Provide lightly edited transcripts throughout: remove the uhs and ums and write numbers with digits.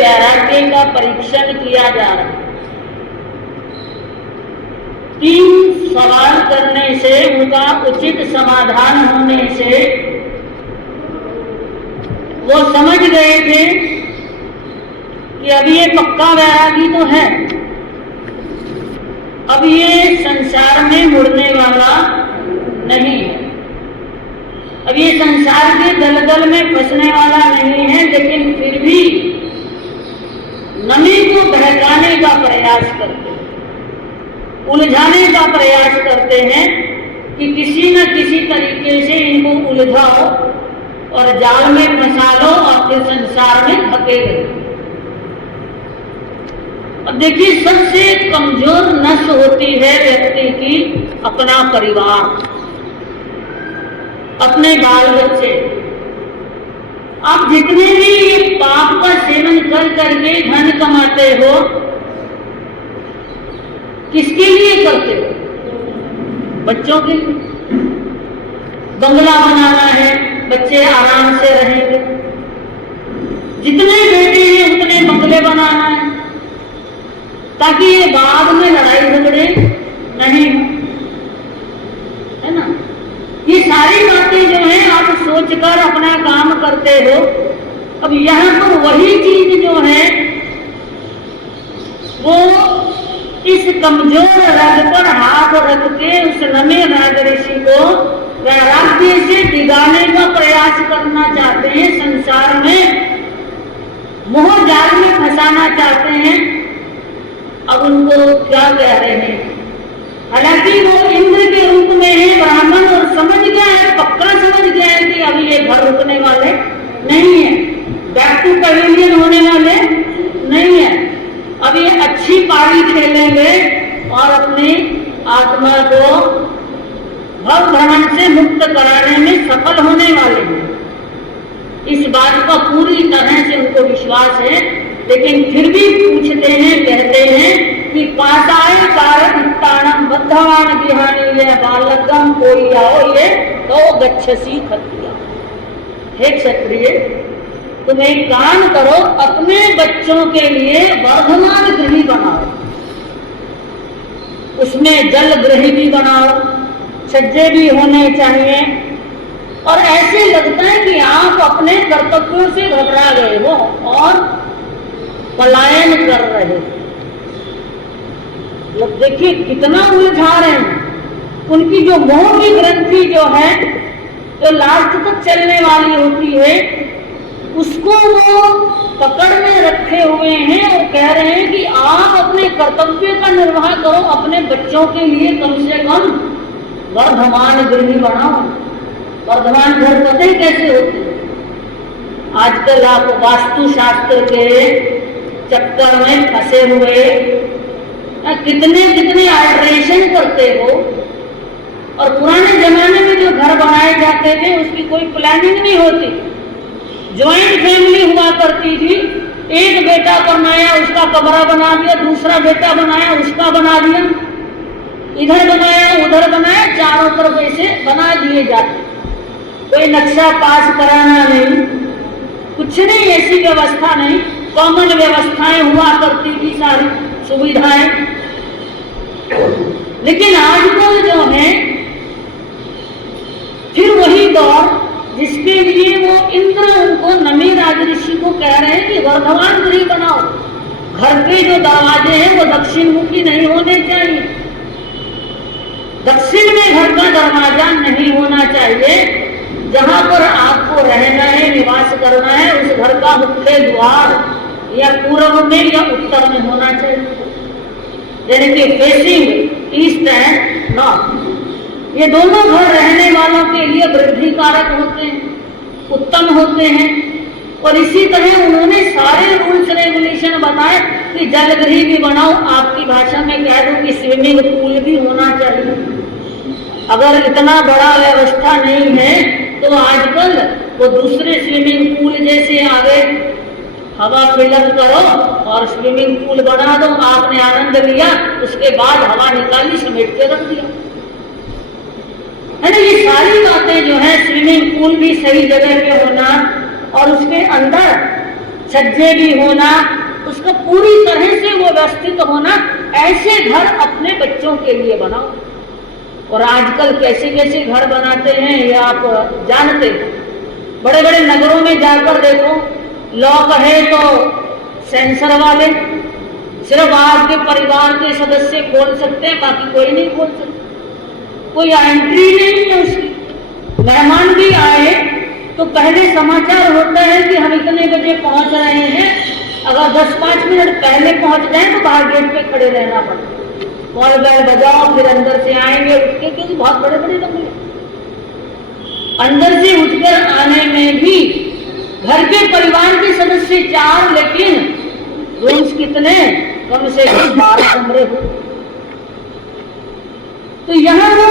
वैराग्य का परीक्षण किया जा रहा है। 3 सवाल करने से, उनका उचित समाधान होने से वो समझ गए थे कि अब ये पक्का वैरागी तो है, अब ये संसार में मुड़ने वाला नहीं है, अब ये संसार के दलदल में फंसने वाला नहीं है। लेकिन फिर भी नमी को बहकाने का प्रयास करते हैं, उलझाने का प्रयास करते हैं कि किसी न किसी तरीके से इनको उलझाओ और जाल में फंसा लो और फिर संसार में धकेल दो। अब देखिए, सबसे कमजोर नस होती है व्यक्ति की अपना परिवार, अपने बाल बच्चे। आप जितने भी ये पाप का सेवन कर करके धन कमाते हो, किसके लिए करते हो? बच्चों के लिए। बंगला बनाना है, बच्चे आराम से रहेंगे। जितने बेटे हैं उतने बंगले बनाना है ताकि ये बाद में लड़ाई झगड़े नहीं हो, है ना। ये सारी बातें जो हैं आप सोचकर अपना काम करते हो। अब यहाँ पर वही चीज जो है वो इस कमजोर रग पर हाथ रख के उस नमे राजऋषि को वैराग्य से डिगाने का प्रयास करना चाहते हैं, संसार में मोह जाल में फंसाना चाहते हैं। अब उनको क्या कह रहे हैं? हालांकि वो इंद्र के रूप में है ब्राह्मण, और समझ गया है, पक्का समझ गया है कि अभी ये घर रुकने वाले नहीं है, बैक टू पवेलियन होने वाले नहीं है। अब ये अच्छी पारी खेलेंगे और अपनी आत्मा को भव भ्रमण से मुक्त कराने में सफल होने वाले हैं। इस बात का पूरी तरह से उनको विश्वास है। लेकिन फिर भी पूछते हैं, कहते हैं कि पाताय कारणाम बद्धवान विहानी ये बालकम कोई आओ ये तो गच्छसी खत्रिया। हे क्षत्रिय, तुम एक काम करो, अपने बच्चों के लिए वर्धमान गृह बनाओ, उसमें जल गृह भी बनाओ, छज्जे भी होने चाहिए। और ऐसे लगता है कि आप अपने कर्तव्यों से घबरा गए हो और पलायन कर रहे हो। मतलब देखिए कितना उलझा रहे हैं। उनकी जो मोह की ग्रंथि जो है, जो लास्ट तक चलने वाली होती है, उसको वो पकड़ में रखे हुए हैं और कह रहे हैं कि आप अपने कर्तव्य का निर्वाह करो, अपने बच्चों के लिए कम से कम वर्धमान गृह बनाओ। वर्धमान घर पता ही कैसे होते हैं? आजकल आप वास्तु शास्त्र के चक्कर में फंसे हुए कितने कितने अल्टरेशन करते हो। और पुराने जमाने में जो घर बनाए जाते थे उसकी कोई प्लानिंग नहीं होती। ज्वाइंट फैमिली हुआ करती थी, एक बेटा बनाया उसका कमरा बना दिया, दूसरा बेटा बनाया उसका बना दिया, इधर बनाया उधर बनाया, चारों तरफ ऐसे बना दिए जाते। कोई नक्शा पास कराना नहीं, कुछ नहीं, ऐसी व्यवस्था नहीं। कॉमन व्यवस्थाएं हुआ करती थी, सारी सुविधाएं। लेकिन आजकल जो है फिर वही दौर जिसके लिए वो इंद्र उनको नमी राजऋषि को कह रहे हैं कि वर्धमान गृह बनाओ। घर के जो दरवाजे हैं वो दक्षिण मुखी नहीं होने चाहिए, दक्षिण में घर का दरवाजा नहीं होना चाहिए। जहां पर आपको रहना है, निवास करना है, उस घर का मुख्य द्वार या पूर्व में या उत्तर में होना चाहिए, यानी कि फेसिंग ईस्ट एंड नॉर्थ। ये दोनों घर रहने वालों के लिए वृद्धि कारक होते हैं, उत्तम होते हैं। और इसी तरह उन्होंने सारे रूल्स रेगुलेशन बताए कि जलगृह भी बनाओ। आपकी भाषा में कह दूं कि स्विमिंग पूल भी होना चाहिए। अगर इतना बड़ा व्यवस्था नहीं है तो आजकल वो दूसरे स्विमिंग पूल जैसे आ गए, हवा फिलअप करो और स्विमिंग पूल बना दो। आपने आनंद लिया, उसके बाद हवा निकाली, समेट के रख दिया, है ना। ये सारी बातें जो है, स्विमिंग पूल भी सही जगह पे होना और उसके अंदर छज्जे भी होना, उसका पूरी तरह से वो व्यवस्थित होना, ऐसे घर अपने बच्चों के लिए बनाओ। और आजकल कैसे कैसे घर बनाते हैं ये आप जानते हैं। बड़े बड़े नगरों में जाकर देखो, लॉक है तो सेंसर वाले, सिर्फ आपके परिवार के सदस्य खोल सकते हैं, बाकी कोई नहीं खोल सकता, कोई एंट्री नहीं है उसकी। मेहमान भी आए तो पहले समाचार होता है कि हम इतने बजे पहुंच रहे हैं, अगर 10-5 मिनट पहले पहुंच जाए तो बाहर गेट पे खड़े रहना पड़ता, कॉल बेल बजाओ, फिर अंदर से आएंगे उठ के, क्योंकि बहुत बड़े बड़े लोग हैं। अंदर से उठकर आने में भी घर के परिवार के सदस्य 4, लेकिन रूम्स कितने, कम से कम 12 कमरे हो। तो यहाँ वो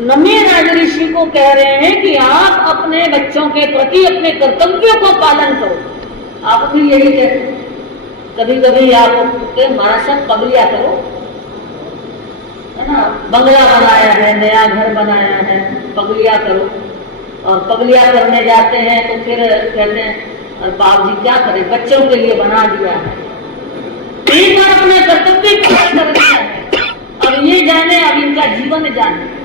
नमे राजऋषि को कह रहे हैं कि आप अपने बच्चों के प्रति अपने कर्तव्यों को पालन करो। आप भी यही कहते हैं, कभी कभी आप हमारा सब पगलिया करो, है ना, बंगला बनाया है, नया घर बनाया है, पगलिया करो। और पगलिया करने जाते हैं तो फिर कहते हैं और बाप जी क्या करें, बच्चों के लिए बना दिया है, एक बार अपना कर्तव्य पूरा कर दिया है, अब ये जाने, अब इनका जीवन जाने।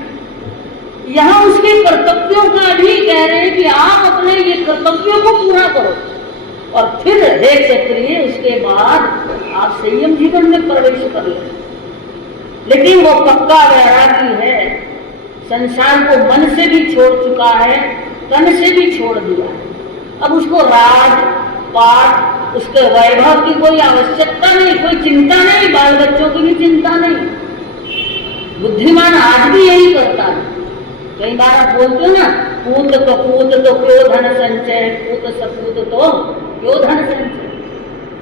यहाँ उसके कर्तव्यों का भी कह रहे हैं कि आप अपने ये कर्तव्यों को पूरा करो और फिर हे क्षत्रिय, उसके बाद आप संयम जीवन में प्रवेश कर ले। लेकिन वो पक्का वैरागी है, संसार को मन से भी छोड़ चुका है, तन से भी छोड़ दिया है। अब उसको राज पाठ, उसके वैभव की कोई आवश्यकता नहीं, कोई चिंता नहीं, बाल बच्चों की भी चिंता नहीं। बुद्धिमान आज भी यही करता है। कई बार आप बोलते हो ना, पूत कपूत तो क्यों धन संचय, पूत सपूत तो क्यों धन संचय।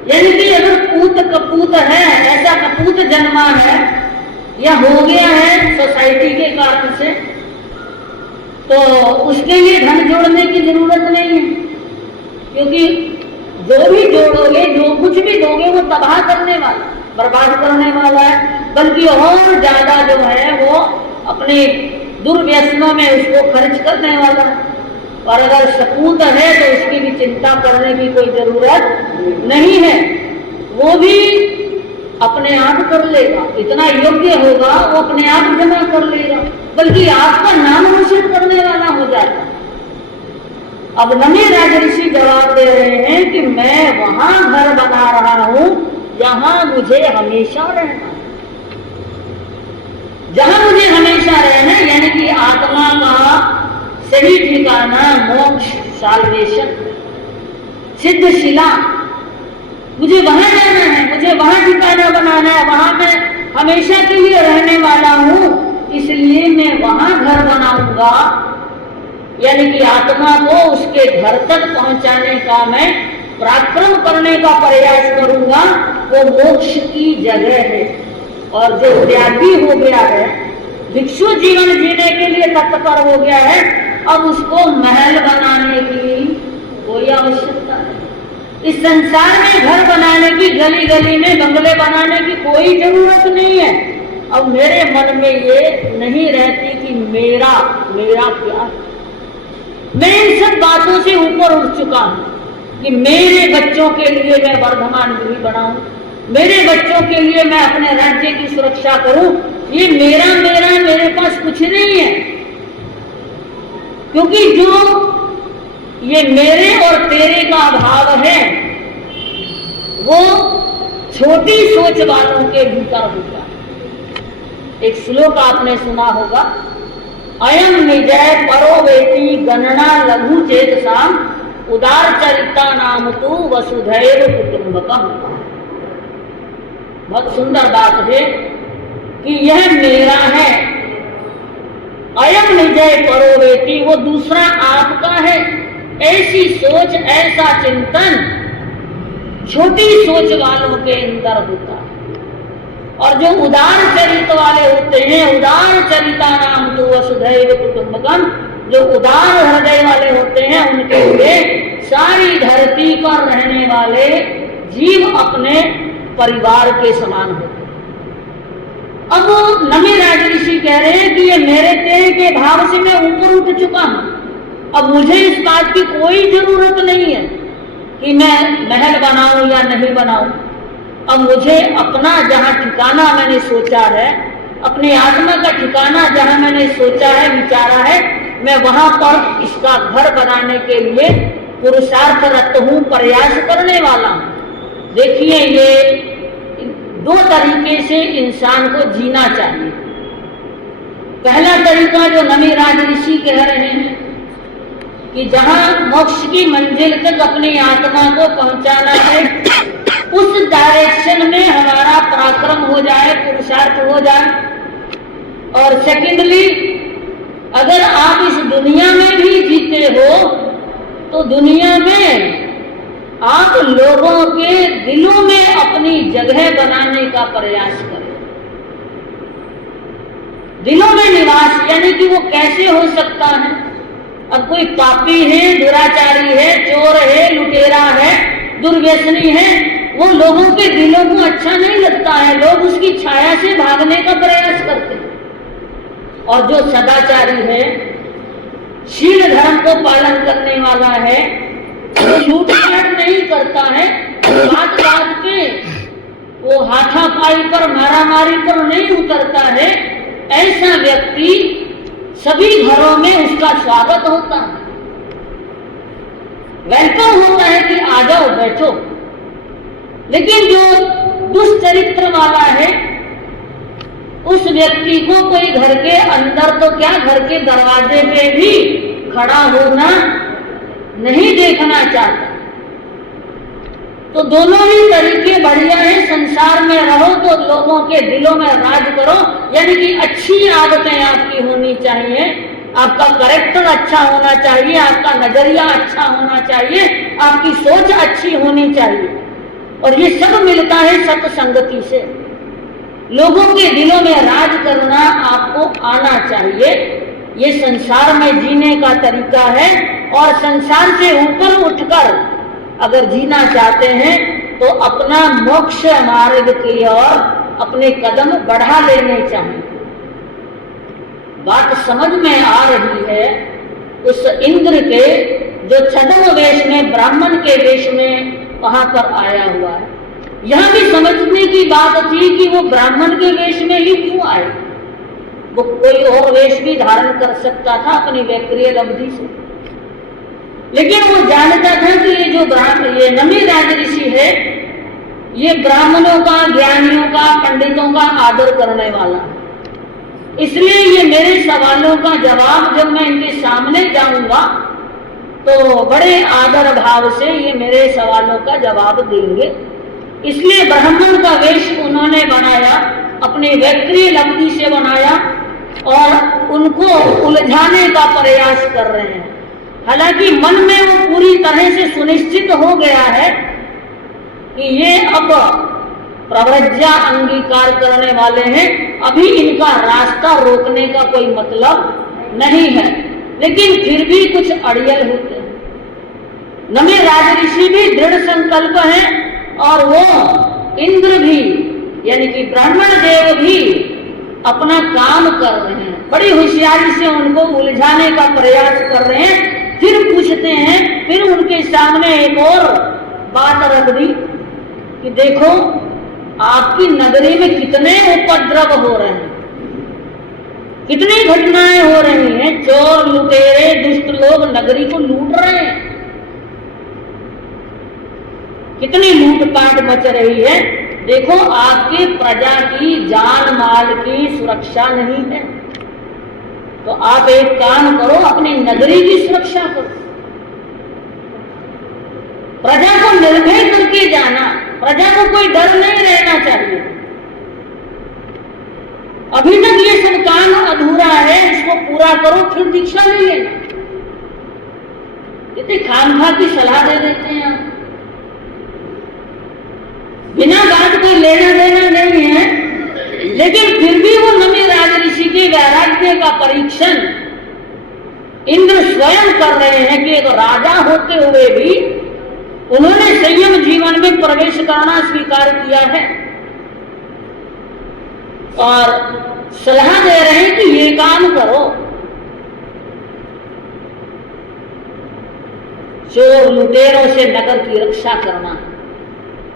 यानी कि अगर पूत कपूत है, ऐसा कपूत जन्मा है या हो गया है सोसाइटी के कारण से, तो उसके लिए धन जोड़ने की जरूरत नहीं है, क्योंकि जो भी जोड़ोगे, जो कुछ भी दोगे वो तबाह करने वाला, बर्बाद करने वाला है, बल्कि और ज्यादा जो है वो अपने दुर्व्यसनों में उसको खर्च करने वाला है। और अगर सपूत है तो उसकी भी चिंता करने की कोई जरूरत नहीं है, वो भी अपने आप कर लेगा, इतना योग्य होगा वो अपने आप जमा कर लेगा, बल्कि आपका नाम रोशन करने वाला हो जाता। अब नमे राजऋषि जवाब दे रहे हैं कि मैं वहां घर बना रहा हूं जहां मुझे हमेशा रहना, जहां मुझे हमेशा रहना, यानी कि आत्मा का सही ठिकाना, मोक्ष, साल्वेशन, सिद्धशिला, मुझे वहां जाना है, मुझे वहां ठिकाना बनाना है, वहां मैं हमेशा के लिए रहने वाला हूं, इसलिए मैं वहां घर बनाऊंगा। यानी कि आत्मा को उसके घर तक पहुंचाने का मैं पराक्रम करने का प्रयास करूंगा। वो मोक्ष की जगह है। और जो त्यागी हो गया है, भिक्षु जीवन जीने के लिए तत्पर हो गया है, अब उसको महल बनाने की कोई आवश्यकता नहीं। इस संसार में घर बनाने की, गली गली में बंगले बनाने की कोई जरूरत नहीं है। अब मेरे मन में ये नहीं रहती कि मेरा क्या, मैं इन सब बातों से ऊपर उठ चुका हूं कि मेरे बच्चों के लिए मैं वर्धमान गृह बनाऊं, मेरे बच्चों के लिए मैं अपने राज्य की सुरक्षा करूं। ये मेरे पास कुछ नहीं है, क्योंकि जो ये मेरे और तेरे का भाव है वो छोटी सोच वालों के भीतर होगा। एक श्लोक आपने सुना होगा, अयम निजय परो वेति गणना लघु चेतसाम उदार चरिता नाम तु वसुधैव कुटुंबकम। बहुत सुंदर बात है कि यह मेरा है। अयम निजय परो वेति, वो दूसरा आपका है। ऐसी सोच, ऐसा चिंतन छोटी सोच वालों के अंदर होता है। और जो उदार चरित्र वाले होते हैं, उदार चरिता नाम तो वसुधैव कुटुंबकम, जो उदार हृदय वाले होते हैं उनके लिए सारी धरती पर रहने वाले जीव अपने परिवार के समान होते हैं। अब नमे राजऋषि कह रहे हैं कि ये मेरे तेरे के भाव से मैं ऊपर उठ चुका हूं, अब मुझे इस बात की कोई जरूरत नहीं है कि मैं महल बनाऊं या नहीं बनाऊं। अब मुझे अपना जहां ठिकाना मैंने सोचा है, अपने आत्मा का ठिकाना जहां मैंने सोचा है, विचारा है, मैं वहां पर इसका घर बनाने के लिए पुरुषार्थरत हूं, प्रयास करने वाला हूं। देखिए, ये दो तरीके से इंसान को जीना चाहिए। पहला तरीका जो नमिराज ऋषि कह रहे हैं कि जहां मोक्ष की मंजिल तक अपनी आत्मा को पहुंचाना है, उस डायरेक्शन में हमारा पराक्रम हो जाए, पुरुषार्थ हो जाए। और सेकेंडली, अगर आप इस दुनिया में भी जीते हो तो दुनिया में आप लोगों के दिलों में अपनी जगह बनाने का प्रयास करें। दिलों में निवास, यानी कि वो कैसे हो सकता है? अब कोई पापी है, दुराचारी है, चोर है, लुटेरा है, दुर्व्यसनी है, वो लोगों के दिलों को अच्छा नहीं लगता है, लोग उसकी छाया से भागने का प्रयास करते हैं। और जो सदाचारी है, शील धर्म को पालन करने वाला है, वो लूटपाट नहीं करता है, बात बात पे वो हाथापाई पर, मारामारी पर नहीं उतरता है, ऐसा व्यक्ति सभी घरों में उसका स्वागत होता है, वेलकम होता है कि आ जाओ, बैठो। लेकिन जो दुष्चरित्र वाला है, उस व्यक्ति को कोई घर के अंदर तो क्या, घर के दरवाजे पे भी खड़ा होना नहीं देखना चाहता। तो दोनों ही तरीके बढ़िया है। संसार में रहो तो लोगों के दिलों में राज करो, यानी कि अच्छी आदतें आपकी होनी चाहिए, आपका कैरेक्टर अच्छा होना चाहिए, आपका नजरिया अच्छा होना चाहिए, आपकी सोच अच्छी होनी चाहिए। और ये सब मिलता है सत्संगति से। लोगों के दिलों में राज करना आपको आना चाहिए। ये संसार में जीने का तरीका है। और संसार से ऊपर उठकर अगर जीना चाहते हैं तो अपना मोक्ष मार्ग की ओर अपने कदम बढ़ा लेने चाहिए। बात समझ में आ रही है? उस इंद्र के जो छद्म वेश में, ब्राह्मण के वेश में वहां पर आया हुआ है, यह भी समझने की बात थी कि वो ब्राह्मण के वेश में ही क्यों आए। वो कोई और वेश भी धारण कर सकता था अपनी वैक्रिय लब्धि से, लेकिन वो जानता था कि ये जो ये नमिराज ऋषि है, ये ब्राह्मणों का, ज्ञानियों का, पंडितों का आदर करने वाला, इसलिए ये मेरे सवालों का जवाब जब मैं इनके सामने जाऊंगा तो बड़े आदर भाव से ये मेरे सवालों का जवाब देंगे। इसलिए ब्राह्मण का वेश उन्होंने बनाया, अपने वैक्रिय लब्धि से बनाया और उनको उलझाने का प्रयास कर रहे हैं। हालांकि मन में वो पूरी तरह से सुनिश्चित हो गया है कि ये अब प्रव्रज्या अंगीकार करने वाले हैं, अभी इनका रास्ता रोकने का कोई मतलब नहीं है। लेकिन फिर भी कुछ अड़ियल होते हैं। नमिराज ऋषि भी दृढ़ संकल्प है और वो इंद्र भी, यानी कि ब्राह्मण देव भी अपना काम कर रहे हैं। बड़ी होशियारी से उनको उलझाने का प्रयास कर रहे हैं। फिर पूछते हैं, फिर उनके सामने एक और बात रख दी कि देखो, आपकी नगरी में कितने उपद्रव हो रहे हैं, कितनी घटनाएं हो रही हैं, चोर, लुटेरे, दुष्ट लोग नगरी को लूट रहे हैं, कितनी लूटपाट मच रही है। देखो, आपके प्रजा की जान माल की सुरक्षा नहीं है, तो आप एक काम करो, अपनी नगरी की सुरक्षा करो, प्रजा को निर्भय करके जाना, प्रजा को कोई डर नहीं रहना चाहिए। अभी तक ये सब काम अधूरा है, इसको पूरा करो, फिर दीक्षा ले लेना। इतनी खामखा की सलाह दे देते हैं आप, बिना बात कोई लेना देना नहीं है। लेकिन फिर भी वो नमिराज ऋषि के वैराग्य का परीक्षण इंद्र स्वयं कर रहे हैं कि एक राजा होते हुए भी उन्होंने संयम जीवन में प्रवेश करना स्वीकार किया है और सलाह दे रहे हैं कि ये काम करो। चोर लुटेरों से नगर की रक्षा करना है,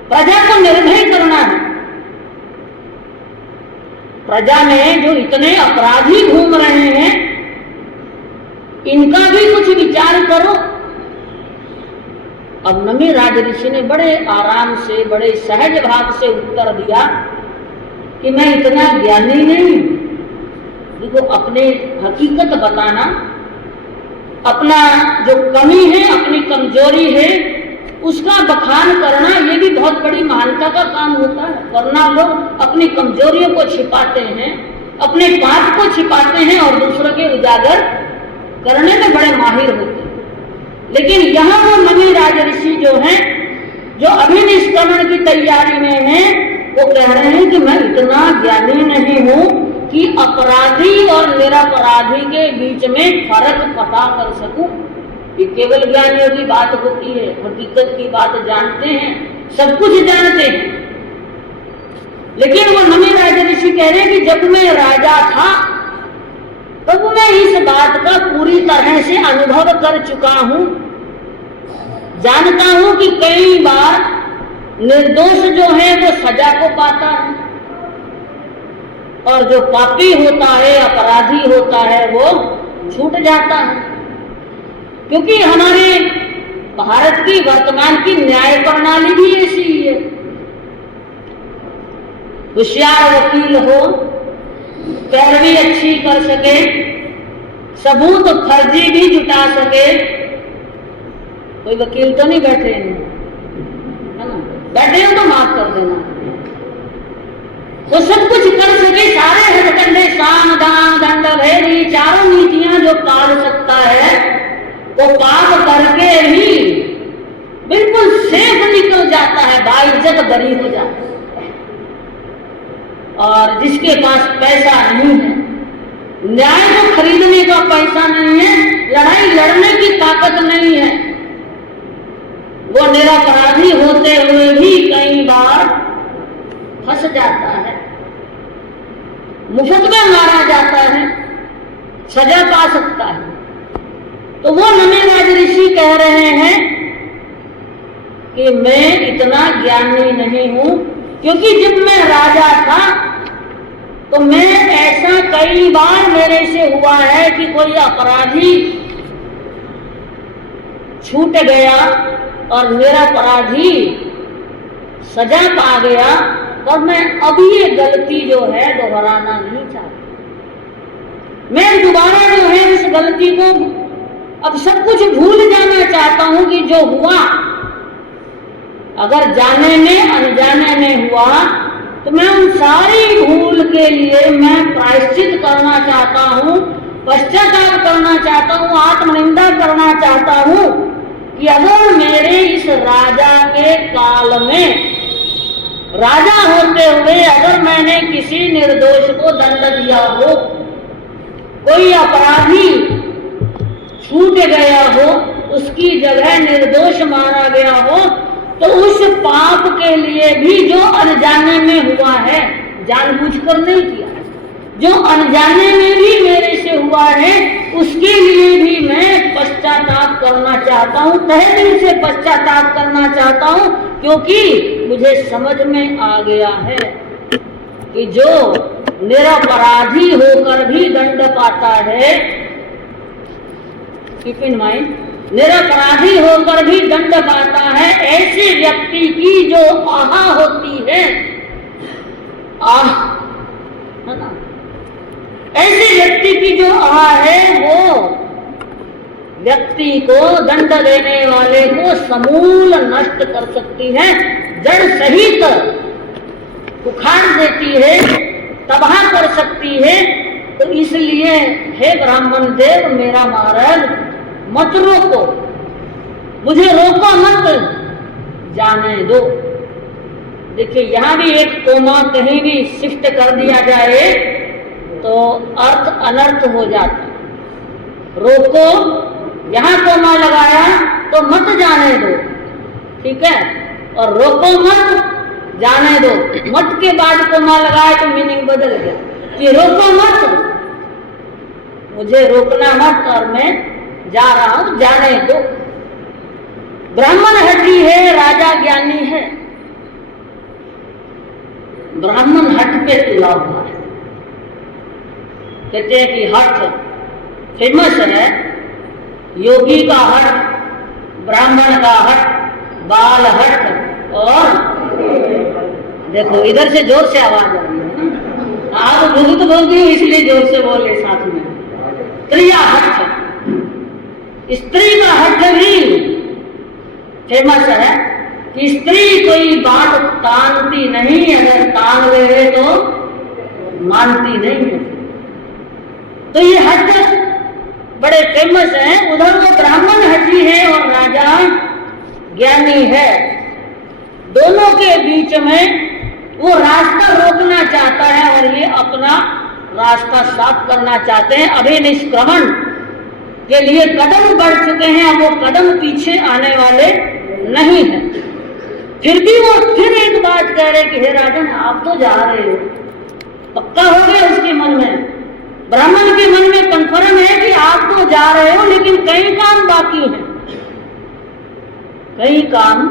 प्रजा को निर्भय करना है। प्रजा में जो इतने अपराधी घूम रहे हैं, इनका भी कुछ विचार करो। अब नमी राजऋषि ने बड़े आराम से, बड़े सहज भाव से उत्तर दिया कि मैं इतना ज्ञानी नहीं। देखो, अपने हकीकत बताना, अपना जो कमी है, अपनी कमजोरी है, उसका बखान करना, ये भी बहुत बड़ी महानता का काम होता है। वरना लोग अपनी कमजोरियों को छिपाते हैं, अपने पाप को छिपाते हैं और दूसरों के उजागर करने में बड़े माहिर होते हैं। लेकिन यहाँ वो नमी राजऋषि जो हैं, जो अभिनिष्क्रमण की तैयारी में हैं, वो कह रहे हैं कि मैं इतना ज्ञानी नहीं हूं कि अपराधी और निरपराधी के बीच में फर्क पता कर सकूं। ये केवल ज्ञानियों की बात होती है, हकीकत की बात जानते हैं, सब कुछ जानते हैं। लेकिन वो नमी राजऋषि कह रहे हैं कि जब मैं राजा था तब मैं इस बात का पूरी तरह से अनुभव कर चुका हूं। जानता हूं कि कई बार निर्दोष जो है वो सजा को पाता है, और जो पापी होता है, अपराधी होता है, वो छूट जाता है। क्योंकि हमारे भारत की वर्तमान की न्याय प्रणाली भी ऐसी ही है। होशियार वकील हो, पैरवी अच्छी कर सके, सबूत फर्जी भी जुटा सके। कोई वकील तो नहीं बैठे हैं, है ना? बैठे हो तो माफ कर देना। वो सब कुछ कर सके, सारे हथकंडे, साम दान दंड भेदी, चारों नीतियां जो पाल सकता है, वो पाप करके भी बिल्कुल सेफ निकल जाता है, बाइज्जत बरी हो जाता है। और जिसके पास पैसा नहीं है, न्याय को खरीदने का पैसा नहीं है, लड़ाई लड़ने की ताकत नहीं है, वो निरपराधी होते हुए भी कई बार फंस जाता है, मुफ्त में मारा जाता है, सजा पा सकता है। तो वो नमी राजऋषि कह रहे हैं कि मैं इतना ज्ञानी नहीं हूं, क्योंकि जब मैं राजा था तो मैं ऐसा कई बार मेरे से हुआ है कि कोई अपराधी छूट गया और मेरा अपराधी सजा पा गया, और मैं अब ये गलती जो है दोहराना नहीं चाहता। मैं दोबारा जो है इस गलती को, अब सब कुछ भूल जाना चाहता हूं कि जो हुआ, अगर जाने में अनजाने में हुआ, तो मैं उन सारी भूल के लिए मैं प्रायश्चित करना चाहता हूं, पश्चाताप करना चाहता हूं, आत्मनिंदा करना चाहता हूं कि अगर मेरे इस राजा के काल में, राजा होते हुए अगर मैंने किसी निर्दोष को दंड दिया हो, कोई अपराधी छूट गया हो, उसकी जगह निर्दोष मारा गया हो, तो उस पाप के लिए भी जो अनजाने में हुआ है, जानबूझकर नहीं किया, जो अनजाने में भी मेरे से हुआ है, उसके लिए भी मैं पश्चाताप करना चाहता हूं, तहे दिल से पश्चाताप करना चाहता हूं, क्योंकि मुझे समझ में आ गया है कि जो निरपराधी होकर भी दंड पाता है, कीप इन माइंड, निरपराधी होकर भी दंड पाता है, ऐसे व्यक्ति की जो आह होती है, आह, है ना, ऐसे व्यक्ति की जो आह है, वो व्यक्ति को, दंड देने वाले को समूल नष्ट कर सकती है, जड़ सहित उखाड़ देती है, तबाह कर सकती है। तो इसलिए हे ब्राह्मण देव, मेरा महाराज, मत रोको, मुझे रोको मत, जाने दो। देखिए, यहां भी एक कोमा कहीं भी शिफ्ट कर दिया जाए तो अर्थ अनर्थ हो जाता। रोको, यहां कोमा लगाया तो मत जाने दो, ठीक है, और रोको मत, जाने दो। मत के बाद कोमा लगाया तो मीनिंग बदल गया कि रोको मत, मुझे रोकना मत, और मैं जा रहा हूं, जाने दो। ब्राह्मण हठी है, राजा ज्ञानी है। ब्राह्मण हट पे तुला हुआ है। कहते हैं कि हट फेमस है, योगी का हट, ब्राह्मण का हट, बाल हट, और देखो इधर से जोर से आवाज आ रही है ना, आप बहुत बोलती हो इसलिए जोर से बोले साथ में। स्त्रिया हट, स्त्री का हट भी फेमस है कि स्त्री कोई बात तानती नहीं, अगर तान ले तो मानती नहीं है। तो ये हट बड़े फेमस हैं। उधर वो ब्राह्मण हठी है और राजा ज्ञानी है। दोनों के बीच में वो रास्ता रोकना चाहता है और ये अपना रास्ता साफ करना चाहते हैं। अभी निष्क्रमण के लिए कदम बढ़ चुके हैं, अब वो कदम पीछे आने वाले नहीं है। फिर भी वो फिर एक बात कह रहे कि हे राजन, आप तो जा रहे हो। पक्का हो गया उसके मन में, ब्राह्मण के मन में कन्फर्म है कि आप तो जा रहे हो, लेकिन कई काम बाकी हैं, कई काम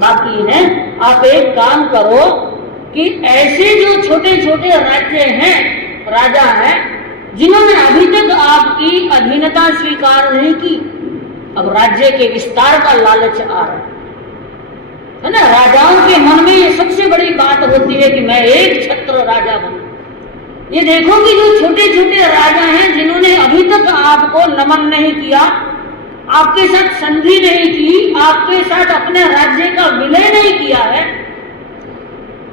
बाकी हैं। आप एक काम करो कि ऐसे जो छोटे छोटे राज्य हैं, राजा हैं, जिन्होंने अभी तक आपकी अधीनता स्वीकार नहीं की, अब राज्य के विस्तार का लालच आ रहा है ना। राजाओं के मन में ये सबसे बड़ी बात होती है कि मैं एक छत्र राजा बनूं। ये देखो कि जो छोटे छोटे राजा हैं, जिन्होंने अभी तक आपको नमन नहीं किया, आपके साथ संधि नहीं की, आपके साथ अपने राज्य का विलय नहीं किया है,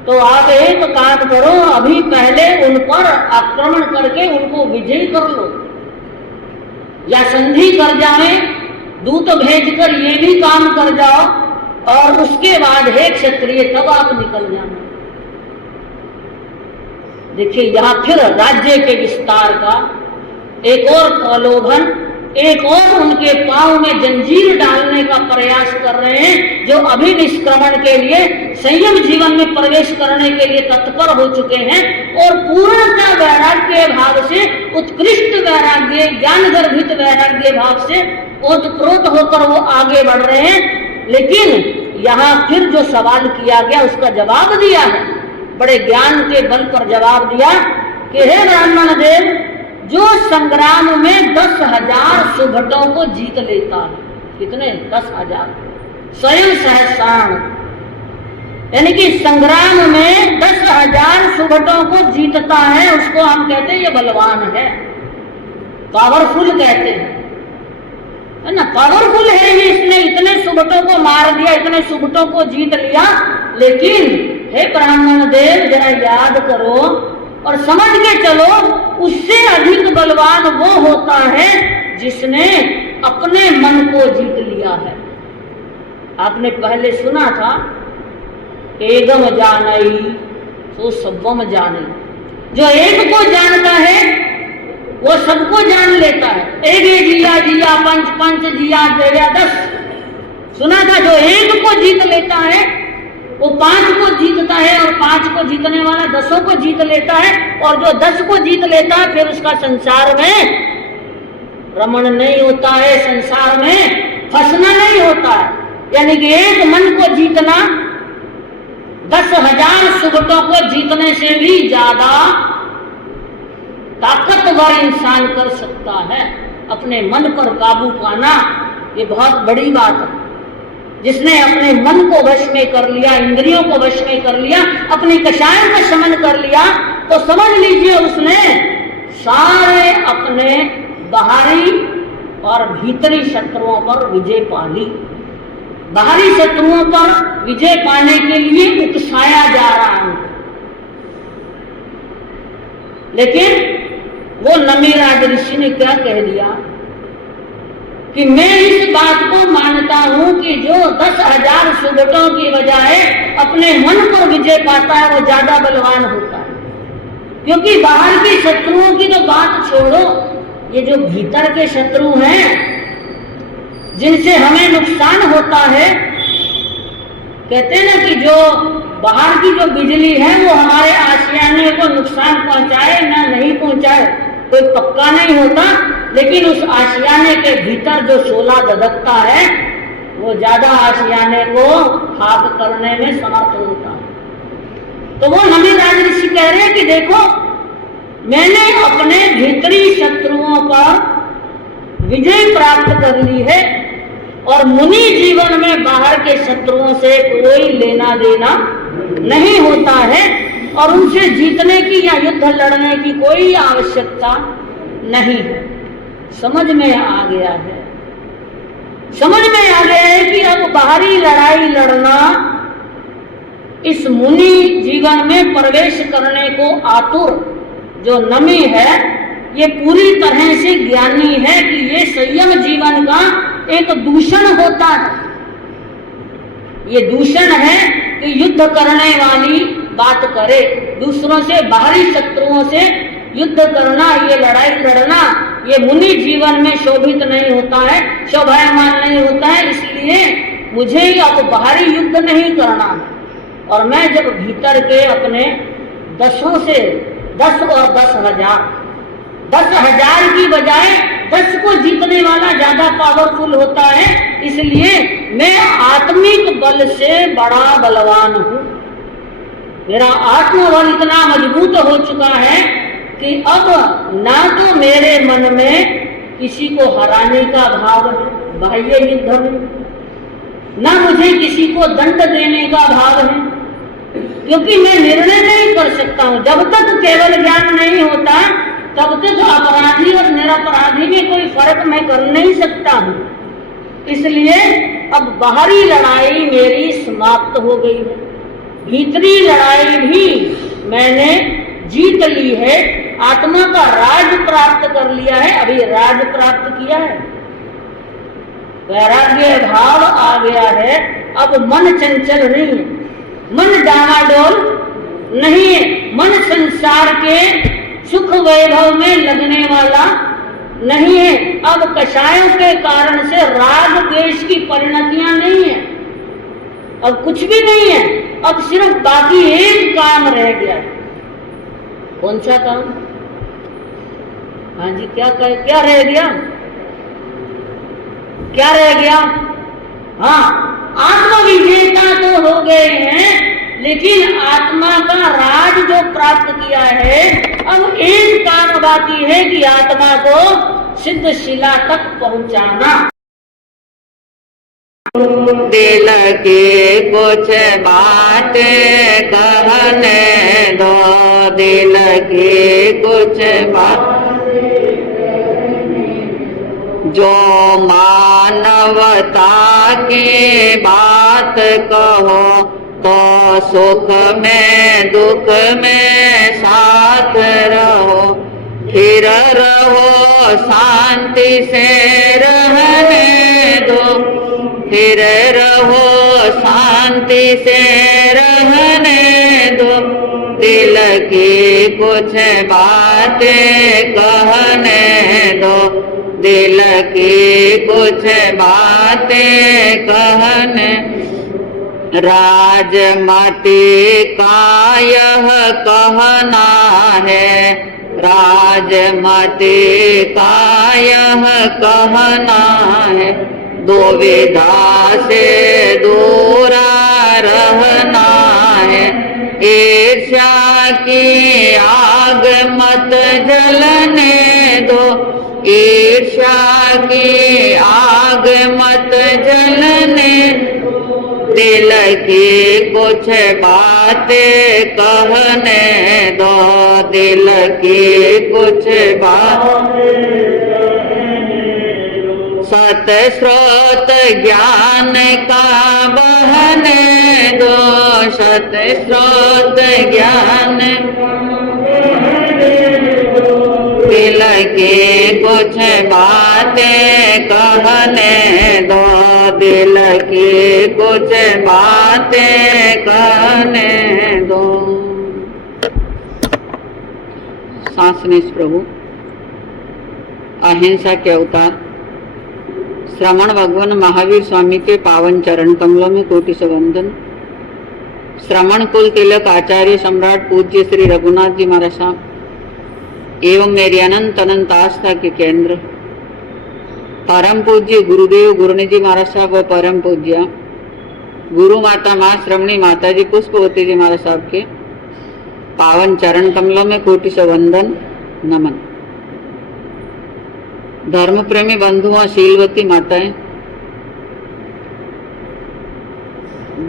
तो आप एक काम करो, अभी पहले उन पर आक्रमण करके उनको विजयी कर लो, या संधि कर जाए, दूत भेजकर ये भी काम कर जाओ, और उसके बाद हे क्षत्रिय तब आप निकल जाना। देखिए यहाँ फिर राज्य के विस्तार का एक और प्रलोभन, एक और उनके पांव में जंजीर डालने का प्रयास कर रहे हैं। जो अभी निष्क्रमण के लिए, संयम जीवन में प्रवेश करने के लिए तत्पर हो चुके हैं और पूर्णतः वैराग्य भाव से, उत्कृष्ट वैराग्य, ज्ञान गर्भित वैराग्य भाव से ओतप्रोत होकर वो आगे बढ़ रहे हैं। लेकिन यहाँ फिर जो सवाल किया गया उसका जवाब दिया है, बड़े ज्ञान के बल पर जवाब दिया कि हे ब्राह्मण देव, जो संग्राम में 10,000 सुभटों को जीत लेता है, कितने 10,000 स्वयं सहस्राण, यानी कि संग्राम में 10,000 सुभटों को जीतता है, उसको हम कहते हैं ये बलवान है, पावरफुल कहते हैं, है ना। पावरफुल है ये, इसने इतने सुभटों को मार दिया, इतने सुभटों को जीत लिया। लेकिन हे ब्राह्मण देव, जरा याद करो और समझ के चलो, उससे अधिक बलवान वो होता है जिसने अपने मन को जीत लिया है। आपने पहले सुना था, एगम जानई तो सबम जानई। जो एक को जानता है वो सबको जान लेता है। एक जिया जिया पंच, पंच जिया जिया 10। सुना था, जो एक को जीत लेता है वो 5 को जीतता है, और 5 को जीतने वाला 10 को जीत लेता है, और जो 10 को जीत लेता है फिर उसका संसार में रमण नहीं होता है, संसार में फंसना नहीं होता है। यानी कि एक मन को जीतना 10,000 सुभटों को जीतने से भी ज्यादा ताकतवर इंसान कर सकता है। अपने मन पर काबू पाना ये बहुत बड़ी बात है। जिसने अपने मन को वश में कर लिया, इंद्रियों को वश में कर लिया, अपनी कषायों का शमन कर लिया, तो समझ लीजिए उसने सारे अपने बाहरी और भीतरी शत्रुओं पर विजय पा ली। बाहरी शत्रुओं पर विजय पाने के लिए उकसाया जा रहा है, लेकिन वो नमीराज ऋषि ने क्या कह दिया कि मैं इस बात को मानता हूं कि जो 10,000 सुभटों की बजाय अपने मन पर विजय पाता है वो ज्यादा बलवान होता है। क्योंकि बाहर के शत्रुओं की तो बात छोड़ो, ये जो भीतर के शत्रु हैं जिनसे हमें नुकसान होता है, कहते हैं ना कि जो बाहर की जो बिजली है वो हमारे आशियाने को नुकसान पहुंचाए ना नहीं पहुंचाए कोई पक्का नहीं होता, लेकिन उस आशियाने के भीतर जो शोला धधकता है वो ज्यादा आशियाने को खाक करने में समर्थ होता है। तो वो नमी राजऋषि कह रहे हैं कि देखो, मैंने अपने भीतरी शत्रुओं पर विजय प्राप्त कर ली है और मुनि जीवन में बाहर के शत्रुओं से कोई लेना देना नहीं होता है और उनसे जीतने की या युद्ध लड़ने की कोई आवश्यकता नहीं है। समझ में आ गया है, समझ में आ गया है कि अब बाहरी लड़ाई लड़ना इस मुनि जीवन में प्रवेश करने को आतुर जो नमी है, ये पूरी तरह से ज्ञानी है कि ये संयम जीवन का एक दूषण होता है। ये दूषण है कि युद्ध करने वाली बात करे, दूसरों से, बाहरी शत्रुओं से युद्ध करना, ये लड़ाई लड़ना, ये मुनि जीवन में शोभित नहीं होता है, शोभायमान नहीं होता है। इसलिए मुझे अब बाहरी युद्ध नहीं करना है और मैं जब भीतर के अपने 10 से 10 और 10,000, 10,000 की बजाय 10 को जीतने वाला ज्यादा पावरफुल होता है, इसलिए मैं आत्मिक बल से बड़ा बलवान हूं। मेरा आत्मबल इतना मजबूत हो चुका है कि अब ना तो मेरे मन में किसी को हराने का भाव है बाह्य युद्ध में, ना मुझे किसी को दंड देने का भाव है, क्योंकि मैं निर्णय नहीं कर सकता हूं। जब तक केवल ज्ञान नहीं होता तब तक अपराधी और निरपराधी में कोई फर्क मैं कर नहीं सकता हूं। इसलिए अब बाहरी लड़ाई मेरी समाप्त हो गई है, भीतरी लड़ाई भी मैंने जीत ली है, आत्मा का राज प्राप्त कर लिया है। अभी राज प्राप्त किया है, वैराग्य भाव आ गया है। अब मन चंचल नहीं है, मन डामाडोल नहीं है, मन संसार के सुख वैभव में लगने वाला नहीं है। अब कषायों के कारण से राग द्वेष की परिणतियां नहीं है, अब कुछ भी नहीं है। अब सिर्फ बाकी एक काम रह गया है। कौन सा काम? हाँ जी, क्या रह गया? क्या रह गया? हाँ, आत्मविजेता तो हो गए हैं, लेकिन आत्मा का राज जो प्राप्त किया है, अब एक काम बाकी है कि आत्मा को सिद्ध शिला तक पहुंचाना। दिल की कुछ बात कहने दो, दिल की कुछ बात जो मानवता की बात कहो, तो सुख में दुख में साथ रहो, फिर रहो शांति से रहने दो, फिर रहो शांति से रहने दो। दिल की कुछ बातें कहने दो, दिल की कुछ बातें कहने। राजमती का यह कहना है, राजमती का यह कहना है, दुविधा से दूर रहना है, ईर्ष्या की आग मत जलने दो, ईर्ष्या की आग मत जलने। दिल की कुछ बातें कहने दो, दिल की कुछ बातें। सत स्रोत ज्ञान का बहने दो, सत स्रोत ज्ञान। दिल की कुछ बातें कहने दो, दिल की कुछ बातें कहने दो। सांस निश प्रभु। अहिंसा के अवतार श्रवण भगवान महावीर स्वामी के पावन चरण कमलों में कोटि से वंदन। श्रवण कुल तिलक आचार्य सम्राट पूज्य श्री रघुनाथ जी महाराज साहब एवं मेरी अनंत अनंत आस्था के केंद्र परम पूज्य गुरुदेव गुरुनिधि जी महाराज साहब व परम पूज्य गुरु माता माँ श्रमणी माता जी पुष्पवती जी महाराज साहब के पावन चरण कमलों में कोटि से वंदन नमन। धर्म प्रेमी बंधुओं, शीलवती माताएं,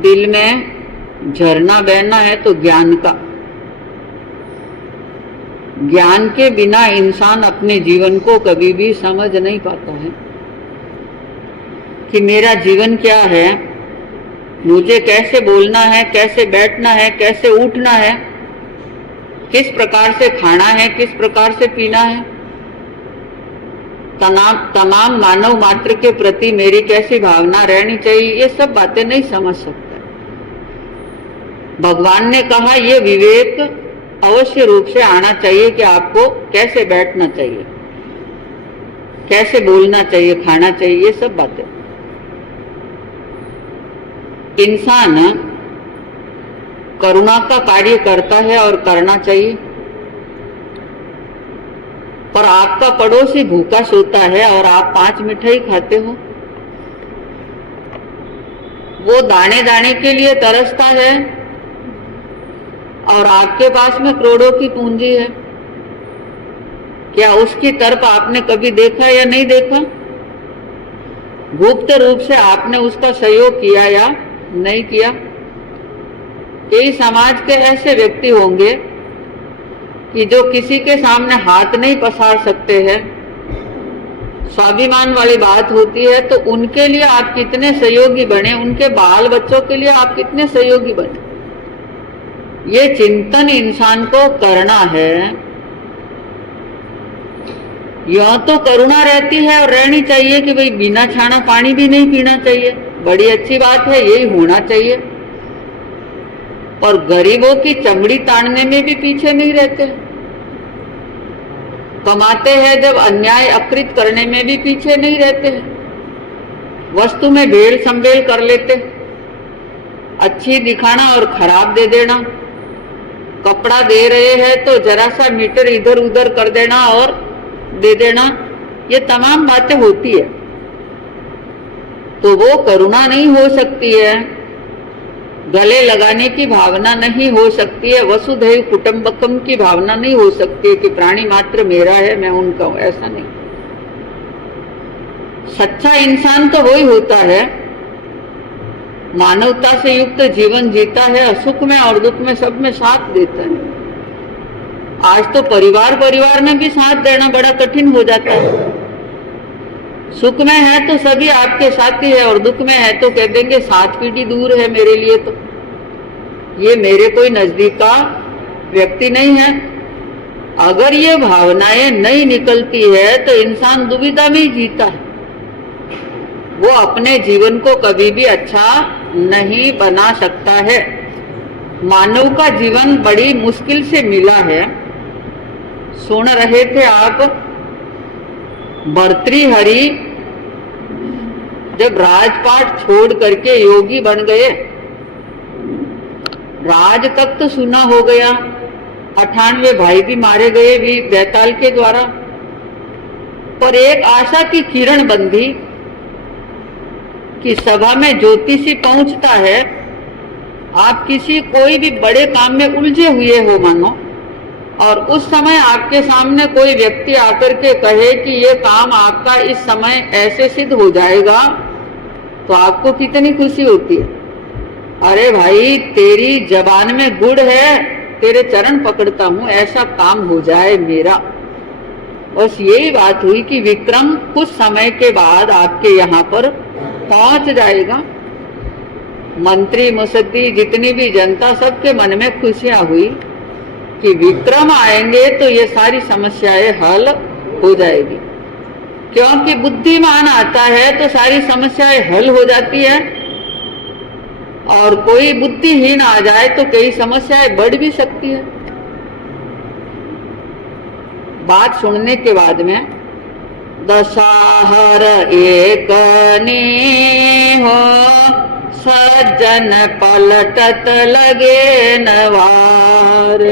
दिल में झरना बहना है तो ज्ञान का। ज्ञान के बिना इंसान अपने जीवन को कभी भी समझ नहीं पाता है कि मेरा जीवन क्या है, मुझे कैसे बोलना है, कैसे बैठना है, कैसे उठना है, किस प्रकार से खाना है, किस प्रकार से पीना है, तमाम मानव मात्र के प्रति मेरी कैसी भावना रहनी चाहिए, ये सब बातें नहीं समझ सकते। भगवान ने कहा ये विवेक अवश्य रूप से आना चाहिए कि आपको कैसे बैठना चाहिए, कैसे बोलना चाहिए, खाना चाहिए, ये सब बातें। इंसान करुणा का कार्य करता है और करना चाहिए, पर आपका पड़ोसी भूखा सोता है और आप 5 मिठाई खाते हो, वो दाने दाने के लिए तरसता है और आपके पास में करोड़ों की पूंजी है। क्या उसकी तरफ आपने कभी देखा या नहीं देखा? गुप्त रूप से आपने उसका सहयोग किया या नहीं किया? कई समाज के ऐसे व्यक्ति होंगे कि जो किसी के सामने हाथ नहीं पसार सकते हैं, स्वाभिमान वाली बात होती है, तो उनके लिए आप कितने सहयोगी बने, उनके बाल बच्चों के लिए आप कितने सहयोगी बने, ये चिंतन इंसान को करना है। यह तो करुणा रहती है और रहनी चाहिए कि भाई बिना छाना पानी भी नहीं पीना चाहिए, बड़ी अच्छी बात है, यही होना चाहिए। और गरीबों की चमड़ी ताड़ने में भी पीछे नहीं रहते, कमाते हैं जब अन्याय अकृत करने में भी पीछे नहीं रहते, वस्तु में भेड़ संभेल कर लेते, अच्छी दिखाना और खराब दे देना, कपड़ा दे रहे हैं तो जरा सा मीटर इधर उधर कर देना और दे देना, ये तमाम बातें होती है। तो वो करुणा नहीं हो सकती है, गले लगाने की भावना नहीं हो सकती है, वसुधैव कुटुंबकम की भावना नहीं हो सकती है कि प्राणी मात्र मेरा है, मैं उनका हूं, ऐसा नहीं। सच्चा इंसान तो वही होता है, मानवता से युक्त जीवन जीता है, सुख में और दुख में सब में साथ देता है। आज तो परिवार में भी साथ देना बड़ा कठिन हो जाता है। सुख में है तो सभी आपके साथी है और दुख में है तो कह देंगे 7 पीढ़ी दूर है मेरे लिए, तो ये मेरे कोई नजदीक का व्यक्ति नहीं है। अगर ये भावनाएं नहीं निकलती है तो इंसान दुविधा में ही जीता है, वो अपने जीवन को कभी भी अच्छा नहीं बना सकता है। मानव का जीवन बड़ी मुश्किल से मिला है। सुन रहे थे आप, भर्तृहरि जब राजपाट छोड़ करके योगी बन गए, राज तक तो सुना हो गया, 98 भाई भी मारे गए भी बैताल के द्वारा, पर एक आशा की किरण बंधी कि सभा में ज्योतिषी पहुंचता है, आप किसी कोई भी बड़े काम में उलझे हुए हो मानो, और उस समय आपके सामने कोई व्यक्ति आकर के कहे कि ये काम आपका इस समय ऐसे सिद्ध हो जाएगा, तो आपको कितनी खुशी होती है। अरे भाई, तेरी जबान में गुड़ है, तेरे चरण पकड़ता हूं, ऐसा काम हो जाए मेरा। बस यही बात हुई कि विक्रम कुछ समय के बाद आपके यहाँ पर पहुंच जाएगा। मंत्री मुसद्दी जितनी भी जनता, सबके मन में खुशियां हुई कि विक्रम आएंगे तो ये सारी समस्याएं हल हो जाएगी, क्योंकि बुद्धिमान आता है तो सारी समस्याएं हल हो जाती है, और कोई बुद्धिहीन आ जाए तो कई समस्याएं बढ़ भी सकती है। बात सुनने के बाद में दशाहर एक हो सज्जन पलटत लगे नवार,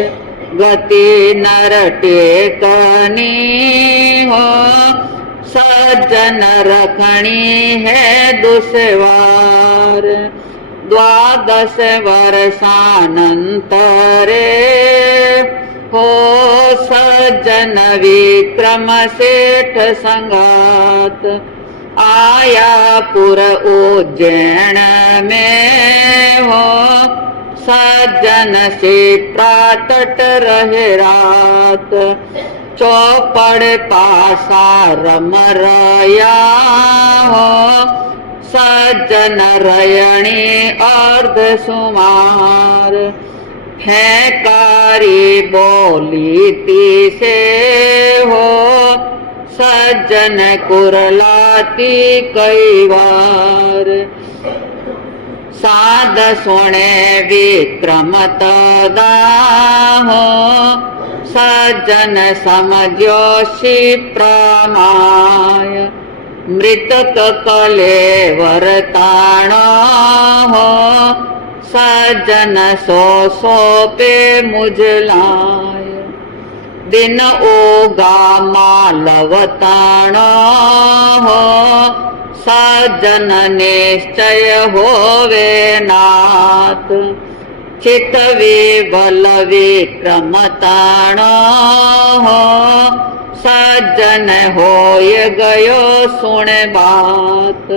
गति नर टेकनी हो सज्जन रखणी है दुसवार। द्वादश वर्षानंतरे हो सज्जन विक्रम सेठ संगात। आया पुर उज्जैन में हो सज्जन से प्रातट रहे रात। चौपड़ पासा रमरया हो सज्जन रयणी अर्ध सुमार। हैकारी बोली तीसे हो सज्जन कुरलाती कई बार। साध सुने विक्रम तदा हो सज्जन समझो शिप्रमाय। मृतक कलेवर ताण हो सज्जन सो पे मुझलाय। दिन ओगा मालव ताण हो सज्जन निश्चय होवे नाथ। चित विबल विक्रम ताण हो सज्जन होय गयो सुन बात।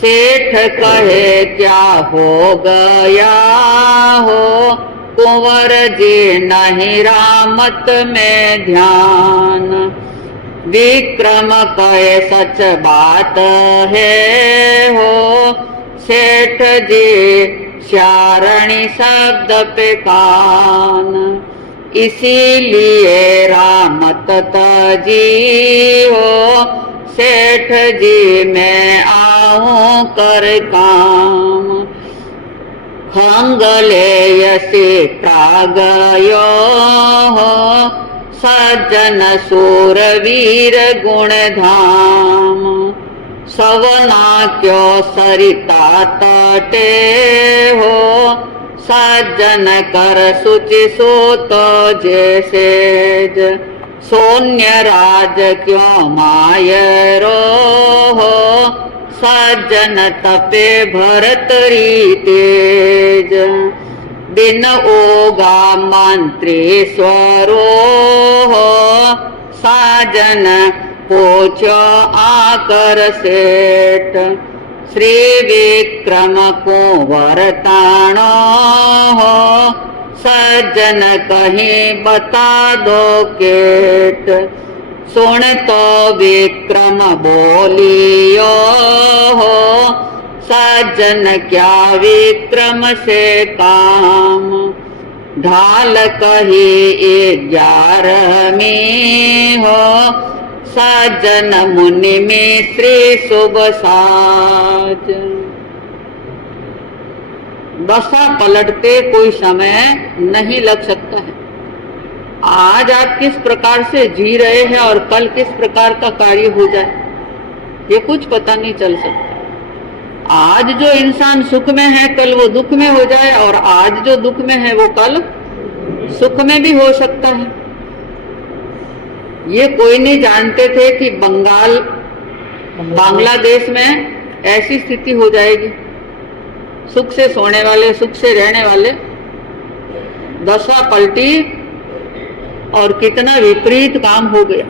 सेठ कहे क्या हो गया हो कुंवर जी नहीं रामत में ध्यान। विक्रम कहे सच बात है हो सेठ जी चारणी शब्द पे कान। इसीलिए रामत तजी हो सेठ जी मैं आऊं कर काम। खंगलेयसी प्रागयो हो सज्जन सूरवीर गुण धाम। सवना क्यो सरिता तटे हो सज्जन कर सुचि सोत जैसेज। सोन्य राज क्यों मायरो हो सज्जन तपे भरत तेज। दिन ओगा मंत्रेश्वरो हो साजन पोचो आकर सेठ। श्री विक्रम कुंवर ताणो हो सज्जन कहीं बता दो केट। सुन तो विक्रम बोलियो हो सज्जन क्या विक्रम से काम। ढाल कही 11वीं हो सज्जन मुनि में श्री शुभ साज। दशा पलटते कोई समय नहीं लग सकता है। आज आप किस प्रकार से जी रहे हैं और कल किस प्रकार का कार्य हो जाए ये कुछ पता नहीं चल सकता। आज जो इंसान सुख में है कल वो दुख में हो जाए और आज जो दुख में है वो कल सुख में भी हो सकता है। ये कोई नहीं जानते थे कि बांग्लादेश में ऐसी स्थिति हो जाएगी। सुख से सोने वाले सुख से रहने वाले दशा पलटी और कितना विपरीत काम हो गया।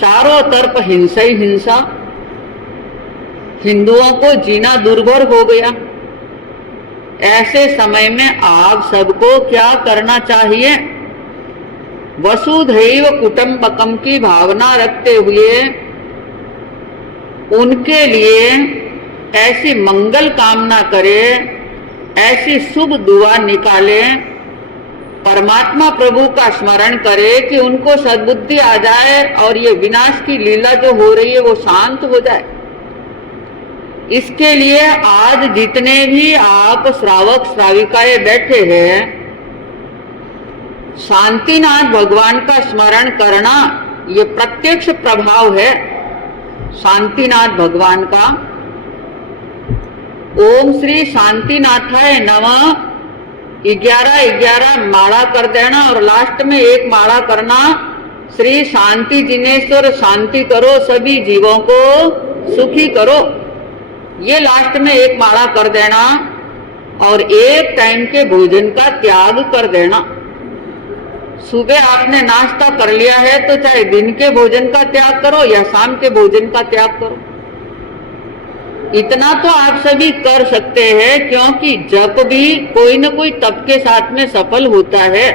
चारों तरफ हिंसा ही हिंसा। हिंदुओं को जीना दुर्भर हो गया। ऐसे समय में आप सबको क्या करना चाहिए? वसुधैव कुटुंबकम की भावना रखते हुए उनके लिए ऐसी मंगल कामना करें, ऐसी शुभ दुआ निकालें, परमात्मा प्रभु का स्मरण करे कि उनको सद्बुद्धि आ जाए और ये विनाश की लीला जो हो रही है वो शांत हो जाए। इसके लिए आज जितने भी आप श्रावक श्राविकाएं बैठे हैं, शांतिनाथ भगवान का स्मरण करना ये प्रत्यक्ष प्रभाव है शांतिनाथ भगवान का। ओम श्री शांतिनाथाय नमः 11 माला कर देना और लास्ट में एक माला करना श्री शांति जिनेश्वर शांति करो, सभी जीवों को सुखी करो। ये लास्ट में एक माला कर देना और एक टाइम के भोजन का त्याग कर देना। सुबह आपने नाश्ता कर लिया है तो चाहे दिन के भोजन का त्याग करो या शाम के भोजन का त्याग करो। इतना तो आप सभी कर सकते हैं, क्योंकि जब भी कोई न कोई तप के साथ में सफल होता है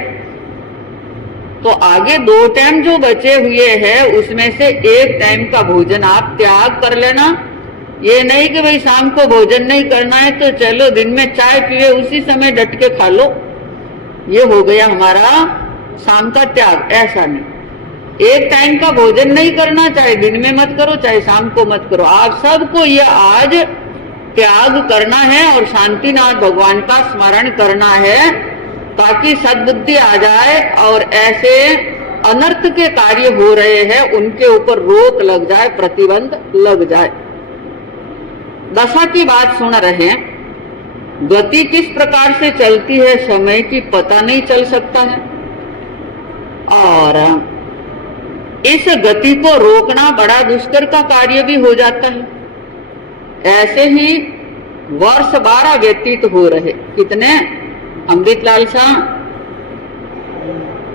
तो आगे 2 टाइम जो बचे हुए हैं उसमें से एक टाइम का भोजन आप त्याग कर लेना। ये नहीं कि भाई शाम को भोजन नहीं करना है तो चलो दिन में चाय पिए उसी समय डट के खा लो, ये हो गया हमारा शाम का त्याग। ऐसा नहीं, एक टाइम का भोजन नहीं करना, चाहे दिन में मत करो चाहे शाम को मत करो। आप सबको ये आज त्याग करना है और शांतिनाथ भगवान का स्मरण करना है ताकि सद्बुद्धि आ जाए और ऐसे अनर्थ के कार्य हो रहे हैं उनके ऊपर रोक लग जाए, प्रतिबंध लग जाए। दशा की बात सुन रहे हैं। गति किस प्रकार से चलती है समय की पता नहीं चल सकता है और इस गति को रोकना बड़ा दुष्कर का कार्य भी हो जाता है। ऐसे ही वर्ष 12 व्यतीत हो रहे। कितने अमृतलाल शाह,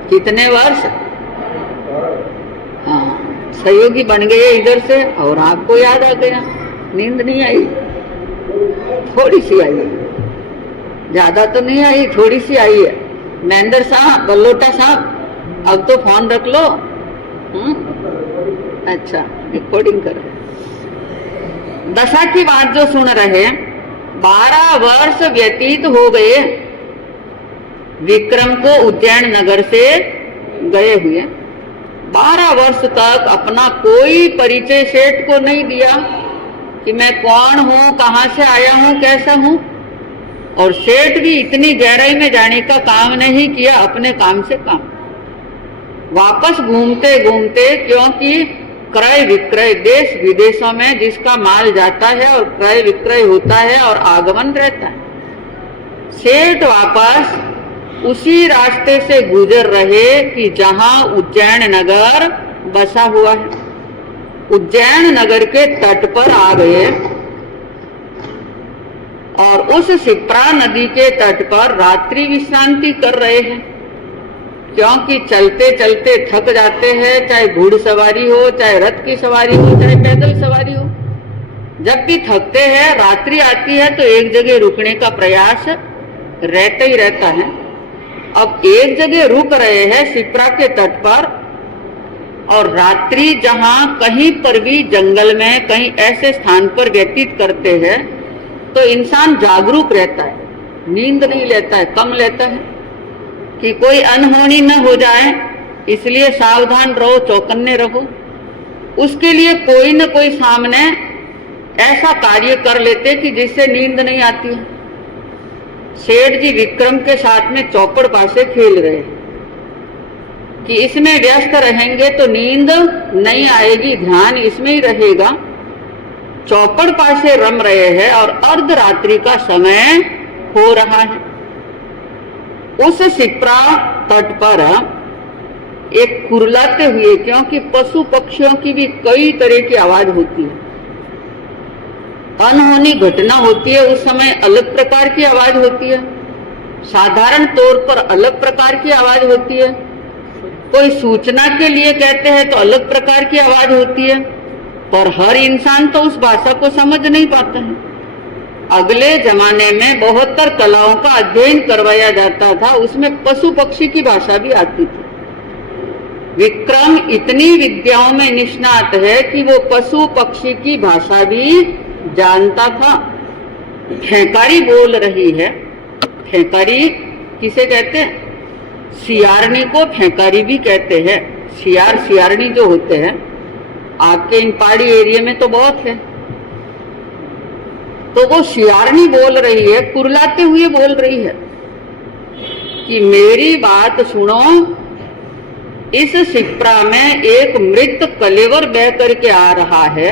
कितने वर्ष? हाँ, सहयोगी बन गए इधर से और आपको याद आ गया। नींद नहीं आई, थोड़ी सी आई है, ज्यादा तो नहीं आई, थोड़ी सी आई है। महेंद्र साहब, बल्लोटा साहब, अब तो फोन रख लो। अच्छा, रिकॉर्डिंग करो। दशा की बात जो सुन रहे हैं, 12 वर्ष व्यतीत हो गए विक्रम को उज्जैन नगर से गए हुए। 12 वर्ष तक अपना कोई परिचय सेठ को नहीं दिया कि मैं कौन हूं, कहां से आया हूं, कैसा हूं। और सेठ भी इतनी गहराई में जाने का काम नहीं किया, अपने काम से काम। वापस घूमते घूमते, क्योंकि क्रय विक्रय देश विदेशों में जिसका माल जाता है और क्रय विक्रय होता है और आगमन रहता है, सेठ वापस उसी रास्ते से गुजर रहे कि जहां उज्जैन नगर बसा हुआ है। उज्जैन नगर के तट पर आ गए और उस शिप्रा नदी के तट पर रात्रि विश्रांति कर रहे हैं, क्योंकि चलते चलते थक जाते हैं, चाहे घुड़सवारी हो, चाहे रथ की सवारी हो, चाहे पैदल सवारी हो। जब भी थकते हैं, रात्रि आती है तो एक जगह रुकने का प्रयास रहता ही रहता है। अब एक जगह रुक रहे हैं शिप्रा के तट पर, और रात्रि जहां कहीं पर भी जंगल में कहीं ऐसे स्थान पर व्यतीत करते हैं तो इंसान जागरूक रहता है, नींद नहीं लेता है, कम लेता है कि कोई अनहोनी न हो जाए, इसलिए सावधान रहो, चौकन्ने रहो। उसके लिए कोई न कोई सामने ऐसा कार्य कर लेते कि जिससे नींद नहीं आती है। सेठ जी विक्रम के साथ में चौपड़ पासे खेल रहे हैं कि इसमें व्यस्त रहेंगे तो नींद नहीं आएगी, ध्यान इसमें ही रहेगा। चौपड़ पासे रम रहे हैं और अर्धरात्रि का समय हो रहा है। उस शिप्रा तट पर एक कुरलाते हुए, क्योंकि पशु पक्षियों की भी कई तरह की आवाज होती है, अनहोनी घटना होती है, उस समय अलग प्रकार की आवाज होती है, साधारण तौर पर अलग प्रकार की आवाज होती है, कोई सूचना के लिए कहते हैं तो अलग प्रकार की आवाज होती है, पर हर इंसान तो उस भाषा को समझ नहीं पाता है। अगले जमाने में 72 कलाओं का अध्ययन करवाया जाता था, उसमें पशु पक्षी की भाषा भी आती थी। विक्रम इतनी विद्याओं में निष्णात है कि वो पशु पक्षी की भाषा भी जानता था। फेंकारी बोल रही है, फेंकारी किसे कहते हैं? सियारनी को फेंकारी भी कहते हैं। सियार सियारनी जो होते हैं आपके इन पहाड़ी एरिया में तो बहुत है, तो वो सियारनी बोल रही है, कुरलाते हुए बोल रही है कि मेरी बात सुनो, इस शिप्रा में एक मृत कलेवर बह करके आ रहा है,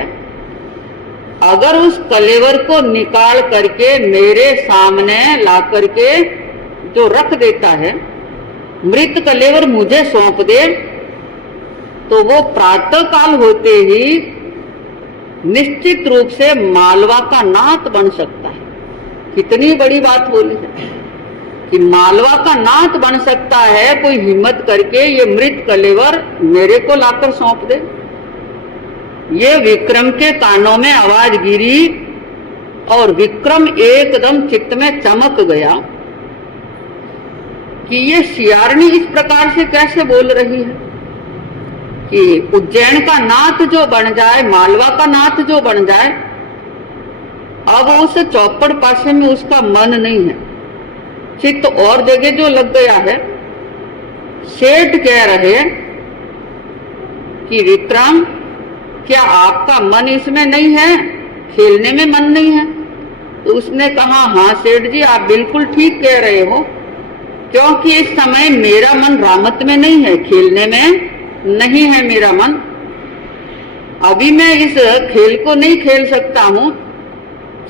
अगर उस कलेवर को निकाल करके मेरे सामने ला करके जो रख देता है, मृत कलेवर मुझे सौंप दे, तो वो प्रातः काल होते ही निश्चित रूप से मालवा का नाथ बन सकता है। कितनी बड़ी बात बोली है कि मालवा का नाथ बन सकता है कोई हिम्मत करके ये मृत कलेवर मेरे को लाकर सौंप दे। ये विक्रम के कानों में आवाज गिरी और विक्रम एकदम चित्त में चमक गया कि ये सियारनी इस प्रकार से कैसे बोल रही है कि उज्जैन का नाथ जो बन जाए, मालवा का नाथ जो बन जाए। अब उस चौपड़ पासे में उसका मन नहीं है, चित्त और जगह जो लग गया है। सेठ कह रहे कि विक्रम, क्या आपका मन इसमें नहीं है, खेलने में मन नहीं है? तो उसने कहा, हाँ सेठ जी, आप बिल्कुल ठीक कह रहे हो, क्योंकि इस समय मेरा मन रामत में नहीं है, खेलने में नहीं है मेरा मन। अभी मैं इस खेल को नहीं खेल सकता हूं।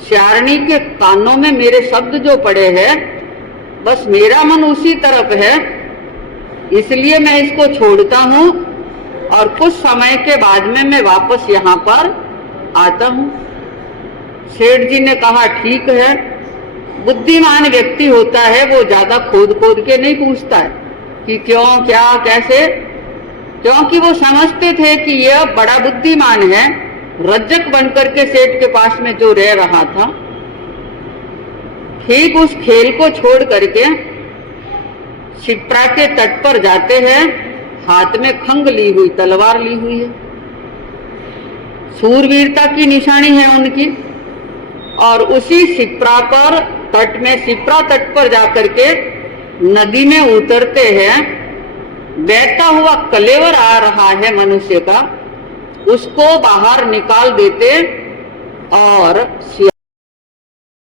सियारनी के कानों में मेरे शब्द जो पड़े हैं, बस मेरा मन उसी तरफ है, इसलिए मैं इसको छोड़ता हूं और कुछ समय के बाद में मैं वापस यहाँ पर आता हूं। सेठ जी ने कहा, ठीक है। बुद्धिमान व्यक्ति होता है वो ज्यादा खोद खोद के नहीं पूछता है कि क्यों, क्या, कैसे, क्योंकि वो समझते थे कि यह बड़ा बुद्धिमान है। रज्जक बनकर के सेठ के पास में जो रह रहा था, ठीक उस खेल को छोड़ करके शिप्रा के तट पर जाते हैं। हाथ में खंग ली हुई, तलवार ली हुई है, सूरवीरता की निशानी है उनकी। और उसी शिप्रा पर तट में, शिप्रा तट पर जाकर के नदी में उतरते हैं। बहता हुआ कलेवर आ रहा है मनुष्य का, उसको बाहर निकाल देते और